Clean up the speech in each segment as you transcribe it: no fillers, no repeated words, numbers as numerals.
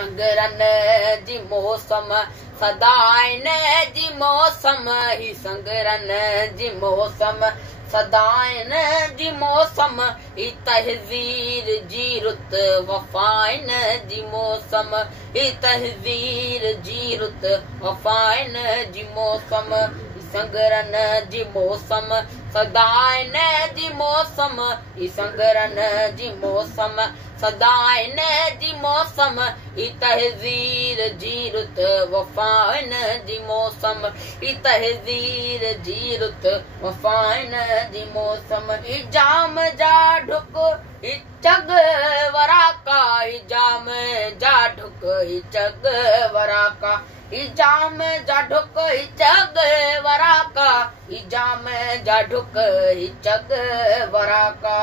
संगरन जी मौसम सदाइन जी मौसम ही संगरन जी मौसम सदाइन जी मौसम ही तहज़ीर जी रुत वफ़ाइन जी मौसम ही तहज़ीर जी रुत वफ़ाइन जी मौसम संगरन जी मौसम सदाइन जी मौसम ही संगरन जी मौसम सदाइन जी मौसम ही तहज़ीर जी रुत वफ़ाइन जी मौसम ही तहज़ीर जी रुत वफ़ाइन जी मौसम ही जाम जा ढुक ही चग वराका ही जाम जा ढुक ही चग वराका ही जाम जा ढुक ही चग वराका ही जाम जा ढुक ही चग वराका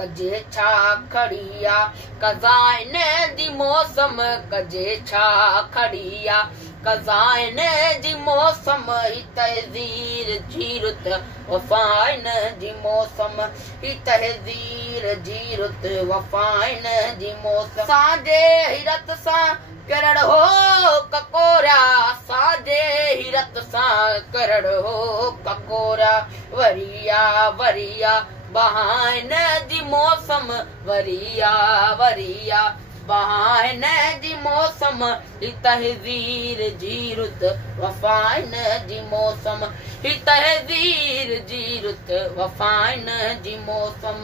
कजे छा खड़िया कज़ाइन जी मौसम कजे छा खड़िया कज़ाइन जी मौसम ही तहज़ीर जी रुत वफ़ाइन जी मौसम ही तहज़ीर जी रुत वफ़ाइन जी मौसम साजे हिरत सां करण हो ककोरा साजे हिरत सां करण हो ककोरा वरिया वरिया बहाइन जी मौसम वरिया वरिया बहाइन जी मौसम ही तहज़ीर जी रुत वफ़ाइन जी मौसम ही तहज़ीर जी रुत वफ़ाइन जी मौसम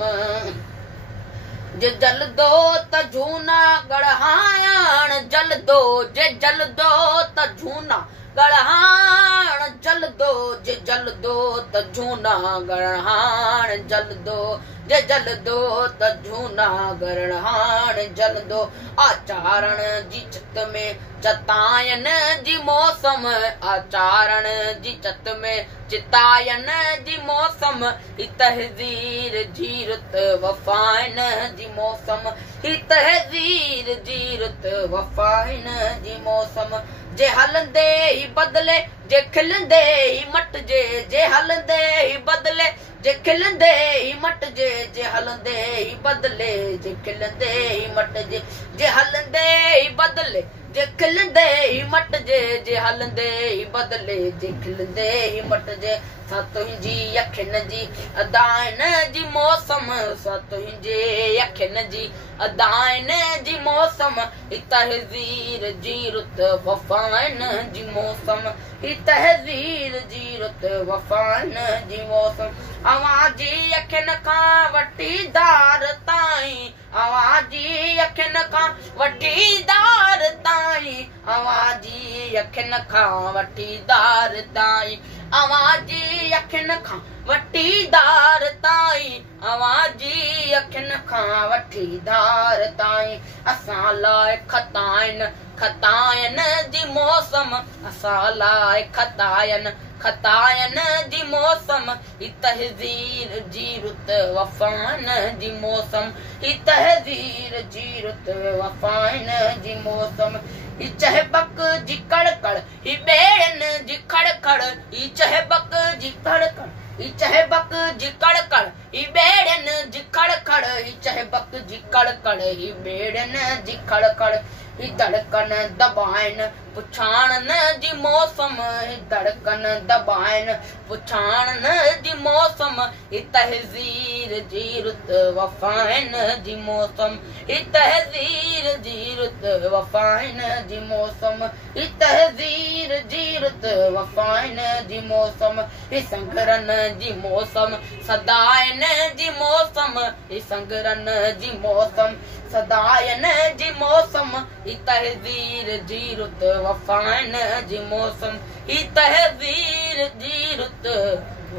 जे जल दो त झूना गढ़हाण जल दो जे जल दो त झूना गढ़हाण जल दो जे जल दो त झूना गढ़हाण जल दो जे जल दो त झूना गढ़हाण जल दो आचारण जी छत में चतायन जी मौसम आचारण जी छत में चितायन जी मौसम ही तहज़ीर जी रुत वफ़ाइन जी मौसम ही तहज़ीर जी रुत वफ़ाइन जी मौसम जे हलंदे ही बदले जे खिलंदे ही मटजे जे हलंदे ही बदले जे खिलंदे ही मटजे जे हलंदे ही बदले जे खिलंदे ही मटजे जे हलंदे ही बदले जे खिलंदे ही मटजे जे हलंदे ही बदले जे खिलंदे ही मटजे सा तुंहिंजी अखियुनि जी अदाइन जी मौसम सा तुंहिंजे अखियुनि जी अदाइन जी मौसम ही तहज़ीर जी रुत वफ़ाइन जी मौसम ही तहज़ीर जी रुत वफ़ाइन जी मौसम अवाजी अखियुनि खां वठी दार ताईं अवाजी अखियुनि खां वठी दार ताईं अवाजी अखियुनि खां वठी दार ताईं अवाजी अखियुनि खां वठी दार ताईं अवाजी अखियुनि खां वठी दार ताईं असां लाइ खताइन खतायन जी मौसम असां लाइ खतायन खतायन जी मौसम ही तहज़ीर जी रुत वफ़ाइन जी मौसम ही तहज़ीर जी रुत वफ़ाइन जी मौसम ही चहबक जी कड़कड़ ही ॿेड़नि जी खड़खड़ ही चहबक जी कड़कड़ ही चहबक जी कड़कड़ ही ॿेड़नि जी खड़खड़ ही चहबक जी कड़कड़ ही ॿेड़नि जी खड़खड़ ही धड़कन दबाइन पुछाणन जी मौसम ही धड़कन दबाइन पुछाणन जी मौसम ही तहज़ीर जी रुत वफ़ाइन जी मौसम ही तहज़ीर जी रुत वफ़ाइन जी मौसम ही तहज़ीर जी रुत वफ़ाइन जी मौसम ही संगरन जी मौसम सदाइन जी मौसम ही संगरन जी मौसम सदायन जी मौसम ही तहज़ीर जी रुत वफ़ाइन जी मौसम ही तहज़ीर जी रुत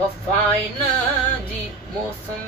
वफ़ाइन जी मौसम।